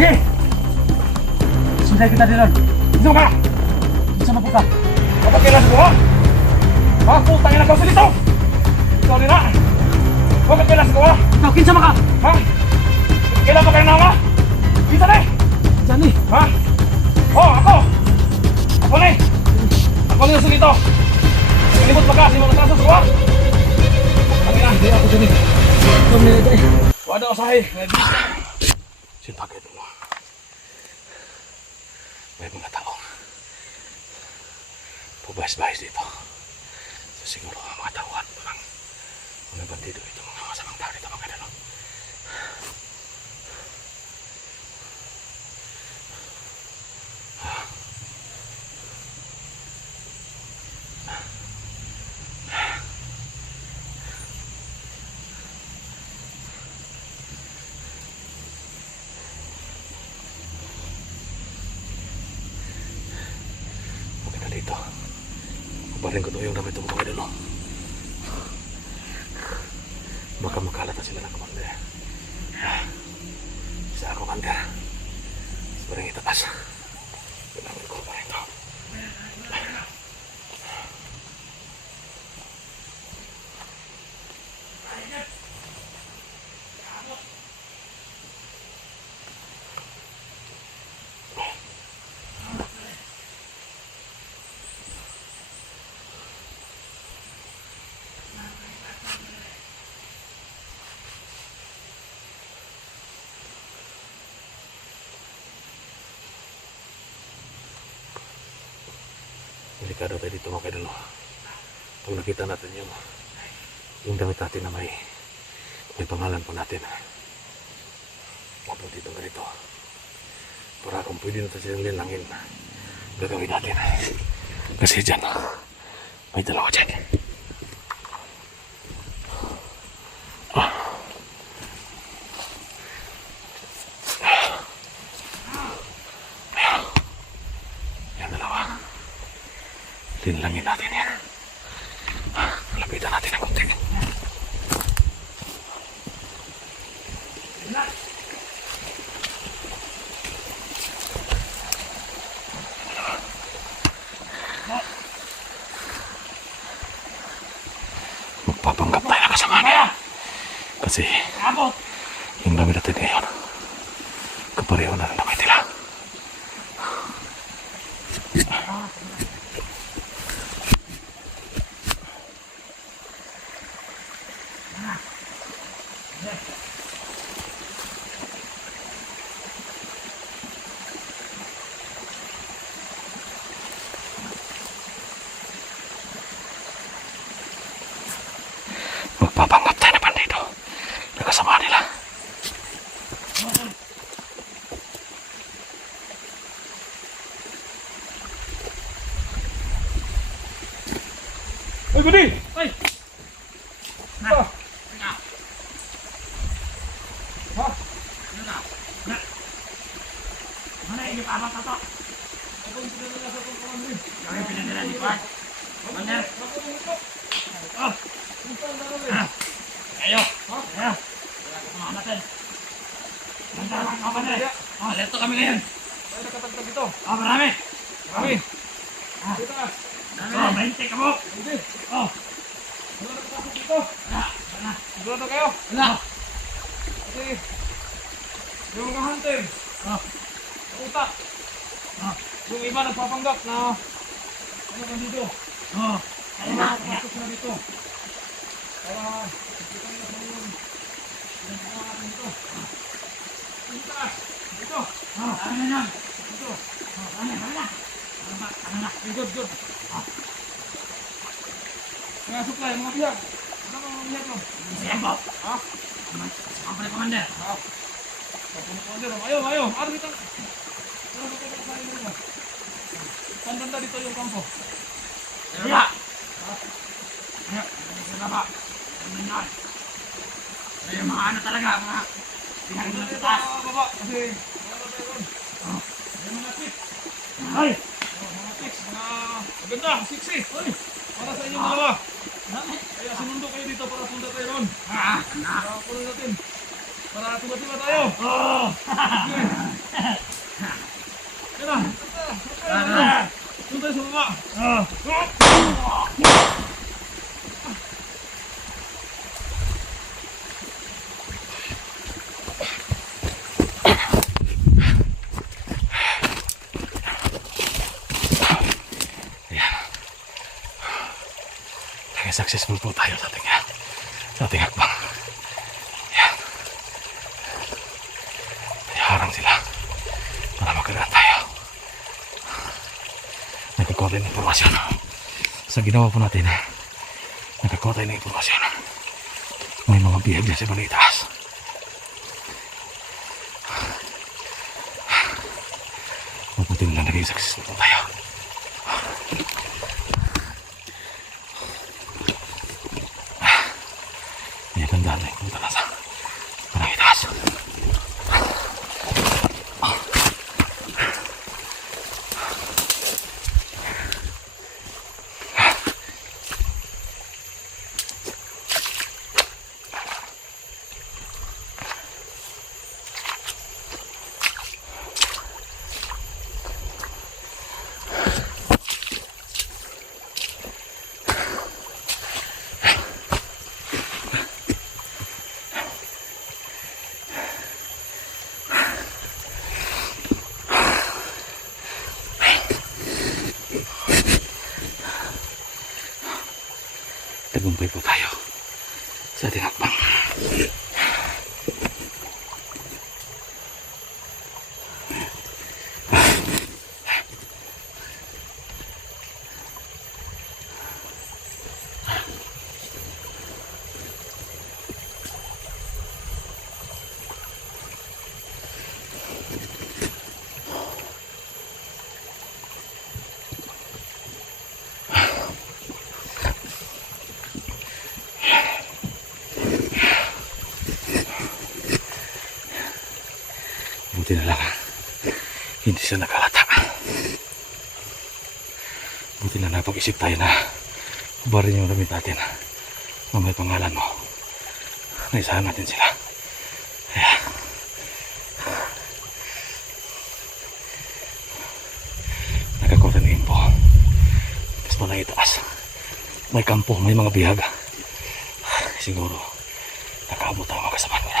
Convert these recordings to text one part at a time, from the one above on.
Sige! Sunday kita din ron. Isa ka! Isa na po ka. Kapag kailan ko, ha? Ha? Putang ina ka sa dito! Ikaw din, ha? Kapag kailan ko, ha? Ikaw, kinsa ka? Ha? Kailan pa kayo na, ha? Kita na eh! Diyan eh! Ha? Oh, ako! Ako na eh! Ako na yung dito! Ilibot pa ka, si mga tasos ko, ha? Ang ina, hindi ako dyan eh. Ikaw na ito eh. Wala ako sahi. Sinta kayo mo. May mga tao pabahis-bahis dito. So siguro mga tauhan mo lang mga bandido ito, mga masamang tao dito mga kadalo. Maganda dito. Kubarin ko doon yung damit mo mga dalo. Baka makalata sila ng komanda. Isa ako komanda. Sebarang itatas. Kailangan ko pa ito. Delikado tayo dito mga kadalo. Pag nakita natin yung damit natin na may pangalan po natin. Huwag po dito ganito. Para kung pwede natin silang linlangin, gagawin natin. Kasi dyan, may dalawa dyan. Linlangin natin yan. Lapitan natin ang konti. Magpapanggap tayo na kasama niya. Kasi yung damit natin ngayon, kapareho na rin damit nila. Magpapanggap tayo na bandido. Nakasama nila. Ay, Budi! Ay! Ha? Ha? Mana ini Pak Abang Tato? Ako yung pinadala sa pangkawan rin. Ako yung pinadala ni Pak. Mana? Oh! Ayo! Ayo! Wala ko mga natin. Ganda lang ako na rin. Oh, leto kami ngayon. Ay, nakatagtag ito. Oh, marami. Marami. Dito ka. Oh, 20 ka mo. 20. Oh. Wala nakapasok dito. Wala. Sigurado kayo? Wala. Kasi, yung mga hunter. Oh. Utak. Oh. Yung iba nagpapanggap na ano ka dito? Oh. Kaya nakapasok na dito. Para kita nila sa yung pinagawa natin dito. Dito ka. Dito. Oh. Ano na? Dito. Oh. Ano na? Ano na? Good, good. Oh. Mga supply, mga bihag. Ano mga bihag mo? Bihag mo. Ha? Ang pala commander. Ha? Ang commander. Ayaw, ayaw. Ano dito? Ano dito sa inyo mo? Tanda dito yung kampo. Baba. Ha? Ayo, sa baba. Ano yan? Ay, mga ano talaga, mga bihag mo sa taas. Baba, kasi wala tayo ron. Ay, mga tips. Ay! Mga tips, mga maganda, sexy. Ay! Para sa inyong dalawa. Kaya sinundo kayo dito para punta tayo ron. Para puno natin. Para tiba-tiba tayo. Doon tayo sa baba. Successful po tayo sa ating hakbang. Yan. Harang sila para magkaroon tayo. Nagkakuha tayo ng informasyon. Sa ginawa po natin, nagkakuha tayo ng informasyon. May mga bihag dyan sa balitaas. Mabuti na lang naging successful po tayo. Ganda na yung punta na sa parang itaas. Tagumpay po tayo sa ating hakbang. Buti na lang hindi sila nakalata. Buti na napag-isip tayo na barin yung damit natin na may pangalan mo. Naisahan natin sila. Kaya nakakuha ng info. Tapos pala itaas may kampo, may mga bihag. Siguro nakaabot tayo mga kasama nila.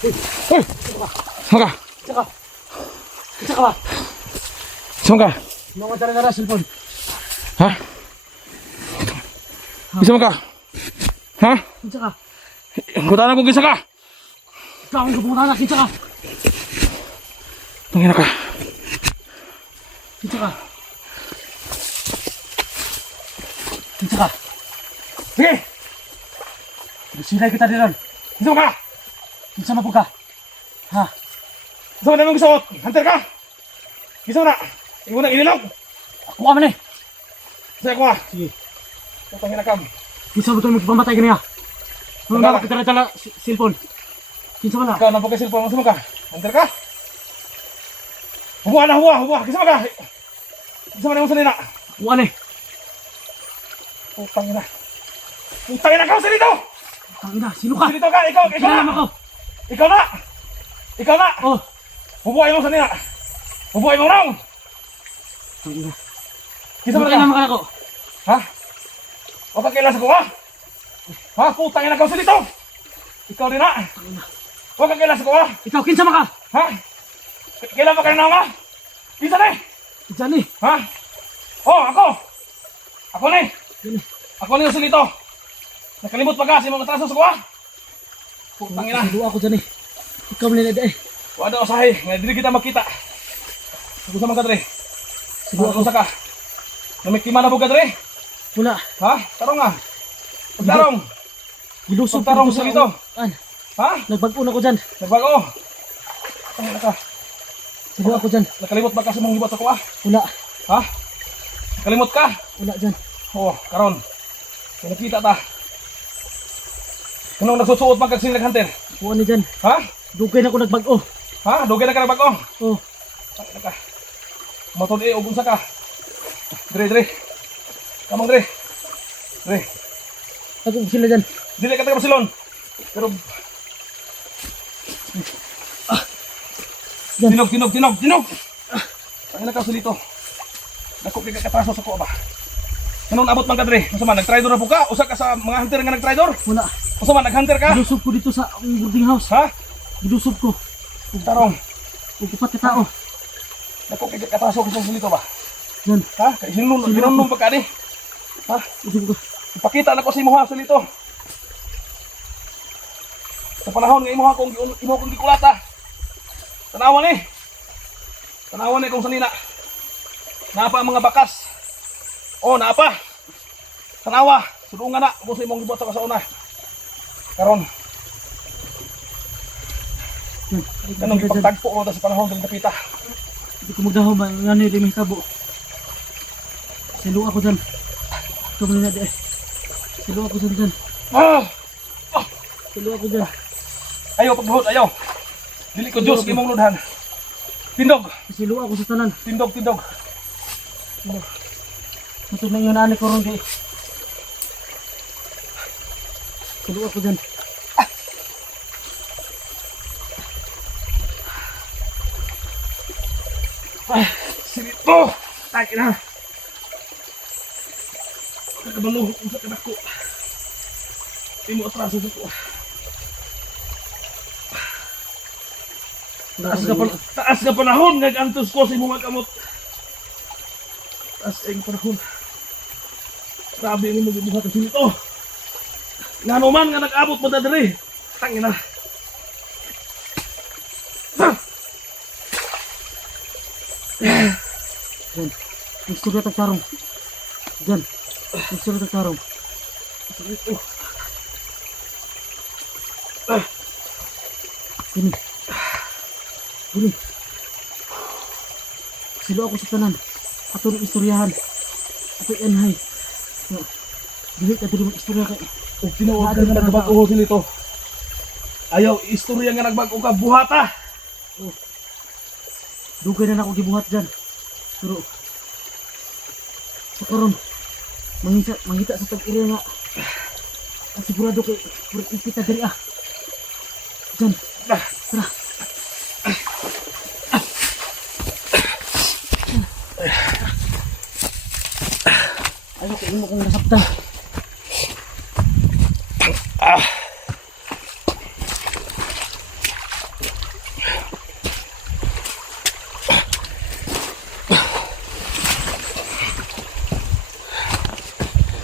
Hoy! Saan ka? Tsaka. Tsaka ba? Saan ka? Mga tala na cellphone. Ha? Isa ka? Ha? Tsaka. Kutanan kong kisa ka! Ikaw ang kapunta na. Tsaka. Tangina ka. Tsaka. Tsaka. Sige! Silay kita din. Isa ka! Kinsa mo po ka? Ha? Isa ka na mong gusto. Hunter ka! Isa na! Ikaw na inilaw! Ako ka man eh. Isa ko ha! Sige. Tangina ka. Kinsa mo ito magpamatay ka niya? Nung Tama. dapat kita rin cellphone. Kinsa mo na? Ikaw na pagkasilpon mo ka. Hunter ka? Huwa na huwa! Kisa ka! Kisa mo na yung salina! Ako ano eh. Putang ina! Putang ina ka! Salito! Tangina, sino ka? Salito ka! Ikaw Kilala mo na! ako. Ikaw na! Oh. Hubuhay mo salina! Hubuhay mo raw! Tangina. Kisa mo Kilala na mo ka ako. ha? Huwag ka kailan sa kuha? Ha? Putang ina ka! Salito! Ikaw din na! Tangina. Huwag ka kailan sa kuha! Ikaw, kinsa mo ka? Ha? Kailan pa kayo nama? Isa na eh! Diyan eh. Ha? Oh, ako! Ako na eh! Diyan eh. Ako na yung salito! Nakalimot pa ka sa mga atraso sa kuha! Putang ina! Siluwa ako dyan eh. Ikaw mo nila eh. Wala usahay, nga dili kita makita. Ako sa mga kadre. Siluwa Ako ako. sa ka. Namiktima na po kadre. Wala. Ha? Tarong nga. Pagtarong. Gilusog Pagtarong ko sa dito ito. An, Ha? nagbago na ko dyan. Nagbago. Ano ka? Siluwa ako dyan. Nakalimot ba ka sa mong hibot sa kuha? Wala. Ha? Nakalimot ka? Wala dyan. Oo, karon. Kung nakita ta. Anong nagsusuot man kag sinig hunter? Ako ano dyan. Ha? Dugay na ako nagbago. Ha? Dugay na ka nagbago? Oh. Ano ka? Matod eh, ugong sa ka. Dre. Kamang dre. Dre. Ako sila dyan. Dili ka taga Barcelona. Pero Yan. Tinog. Ang nakaw dito. Dako kay katraso sa ko ba. Anong abot man ka dre? Unsa man nag-tridor na po ka? Usa ka sa mga hunter nga nag-tridor? Wala. Unsa man nag-hunter ka? Gilusog ko dito sa boarding house. Ha? Gilusog ko. Tarong. Upat ka tao. Dako kay katraso ko sa dito ba? Yan. Ha? Kay hinunong pa ka ni. Ha? Usog ko. Ipakita na ko sa imo ha sa dito. Sa panahon nga imo ha kung imo kong gikulata. Tanawan ni. Tanawan ni kung sanina. Napa ang mga bakas. Oh, napa. Tanawa. Sudungan na kung sa imong gibot sa una. Karon. Yan. Kanong gipagtagpo ko sa panahon ng napita. Hindi ko magdaho ba. Nga nyo rin may tabo. Siluwa ako dyan. Ikaw mo nila eh. Siluwa ako dyan. Ah! Siluwa ako dyan. Ayaw pagbuhot, ayaw. Dili ko Diyos imong ludhan. Tindog. Siluwa ako sa tanan. Tindog. Ito na yun ani ko ron di. Siluwa ako dyan. Sirito! Taki na! Nakabalo kung sa kanak ko. Imo atraso sa ko. Taas ka panahon nag-antos ko sa imong mga kamot. Taas ang panahon. Grabe ang imong gibuhat sa sirito. Ngano man nga nag-abot mo ta diri. Tangina. Dyan. Istorya tagtarong. Dyan. Istorya tagtarong. Gini. Siluwa ako sa tanan. Ato rin istoryahan. Ato enhay. Dili ka dili mag-istorya kay. O tinuod ka nga nagbago sila ito. Ayaw, istorya nga nagbago ka, buhata! Dugay na ako gibuhat dyan. Pero sa karon mangita sa tag-area nga sigurado kay kita diri ah. Dyan. Tara. Ayaw ko imo kong nasabtan.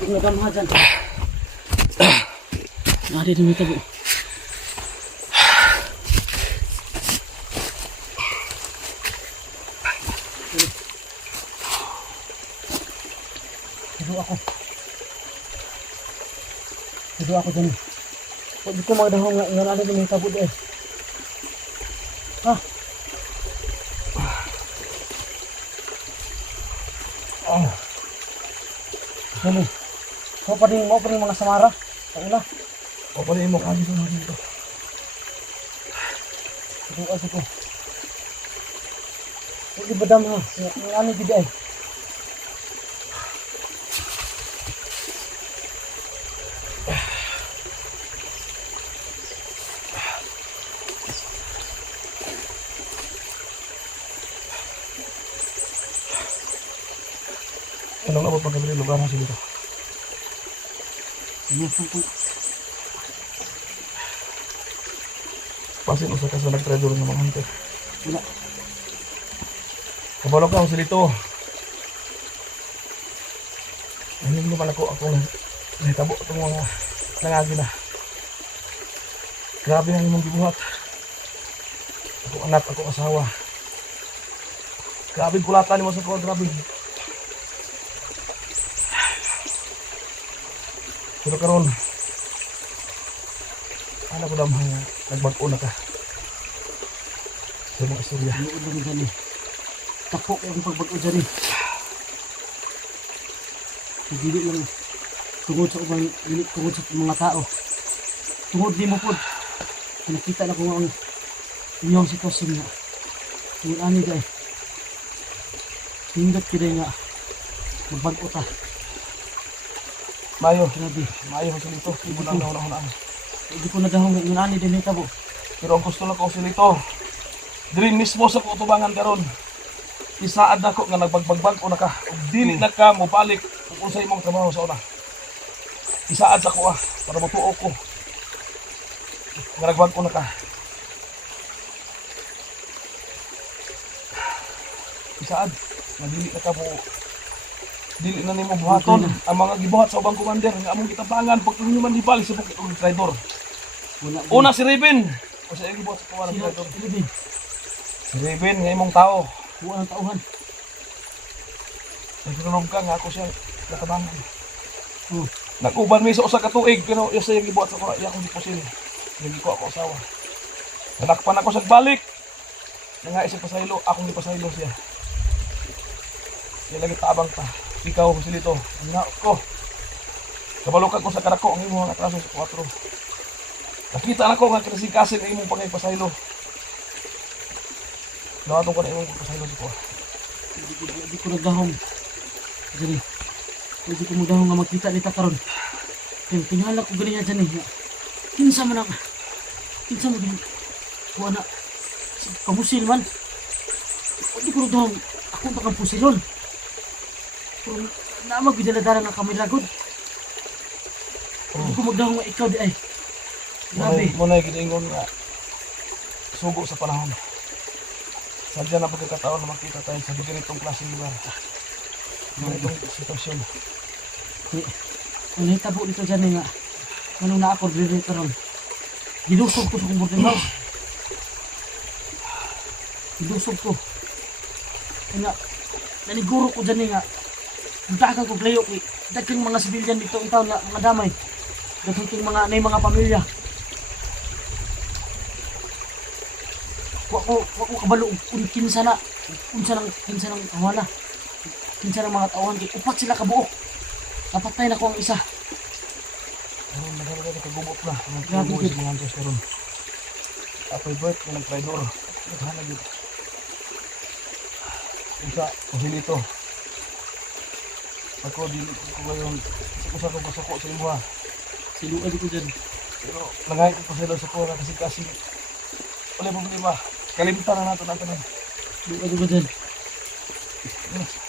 kong nagamha dyan. Nari din ito po. Hido ako dyan. Huwag ko magdahong nga nari din ito po dyan. Ha? Oh. Dali. Mo pa rin mga samara. Taula. O pa rin mo kami sa mga dito. Duas ako. Hindi ba dam ha? Yung ano gid ay. Anong abot pagkabili lugar na dito? Yes, po. Pasin usa ka sa nagtrader ng mga hunter. Wala. Kabalo ka sa dito. Ano naman ako nahitabo itong mga nangagi na. Grabe ang imong gibuhat. Ako anak, ako asawa. Grabe kulatan mo sa ko, grabe. Pero karon ano ko damang nagbag-o na ka sa mga istorya. Luod lang dyan eh. Takpo ko ang pagbago dyan eh. Dili lang tungod sa ubang, dili tungod sa mga tao. Tungod di mo po. Nakita na ko nga ang inyong sitwasyon nga. Tungod ani dahil. Hindot kita nga magbago ta. Mayo, Grabe. mayo sa dito. Hindi mo lang naunaan. Hindi ko nadahong yung ani din ito po. Pero ang gusto lang ko sa dito. Dili mismo sa kutubangan karon. Isaad na ko nga nagbagbag o naka. Ug dili na ka mo balik kung sa imong trabaho sa una. Isaad sa ko para matuo ko. Nga nagbag o naka. Isaad. Nga dili na ka mo dili na nimo buhaton ang mga gibuhat sa ubang commander nga among gitabangan pag man ibalik sa bukid og traidor. Wala. Una si Raven. O siya gibuhat sa kawalan Sino? traidor. Ilibin. Si Raven nga imong tao. Buwan ang tauhan. Nagsunog ka nga ako siya natabangan. Oh. Nag-uban mi sa usa ka tuig pero iya siya gibuhat sa iya akong diposil. Lagi ko ako asawa. Nadakpan ako sa balik. Nga isip pasaylo, akong gipasaylo siya. Siya lagi tabang ta. Ikaw silito. Nga ko. Kabalukag ko sa karako ang imong atraso sa 4. Nakita na ko nga kinasikasin ang imong pangaypasaylo. Nawato ko na imong pasaylo sa ko. Hindi ko nagdahong. Dali. Hindi ko magdahong nga magkita nita karon. Kaya tingala ko ganyan dyan eh. Kinsa man ang... Kinsa mo ganyan. Kuha na. Kamusil man. Hindi ko nagdahong. Ako ang takang pusilon. Pero naamag bidala-dala nga kami lagod. Hindi ko magdahong nga ikaw di ay. Grabe. Muna yung giningon nga sugo sa panahon. Sadya na pagkakataon na makita tayo sa ganitong klaseng lugar. Ganitong sitwasyon. Ang hitabo dito dyan eh nga. Anong na-accord rin karon. Gilusog ko sa kong boarding house. Gilusog ko. Kaya nga, naniguro ko dyan eh nga. Puntakan ko playo kay dating mga sibilyan dito ang taon nga mga damay. Dating mga mga pamilya. Wako kabalo kung kinsa na awala. Kinsa ng mga tauhan kay upat sila kabuok. Napatay na ko ang isa. Ano nagalaga na kagubot na. Ang Grabe, tubo good. sa mga Diyos karon. Apoy birth na nag-traidor. Naghanag yun. Isa, pasilito. Ako, dili ko ngayon. Sa ko gusto ko sa imo ha. Siluan dito dyan. Pero nangahit ko sila sa pura kasi wala problema. Kalimtan na natin natin. Siluan dito dyan. Yes.